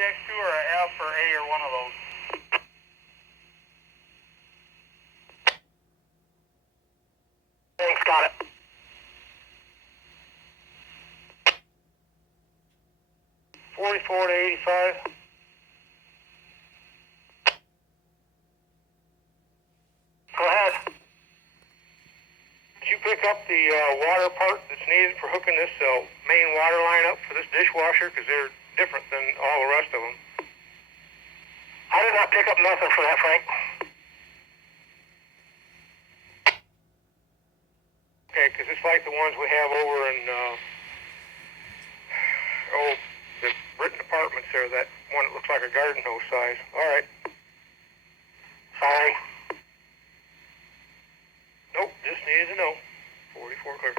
RTX2 or a F or A or one of those? Thanks, got it. $44 to $85. Go ahead. Did you pick up the water part that's needed for hooking this main water line up for this dishwasher? Because they're different than all the rest of them. I did not pick up nothing for that, Frank. Okay, because it's like the ones we have over in, the Britain Apartments there, that one that looks like a garden hose size. All right. Sorry. Nope, just needed to know. 44 clear.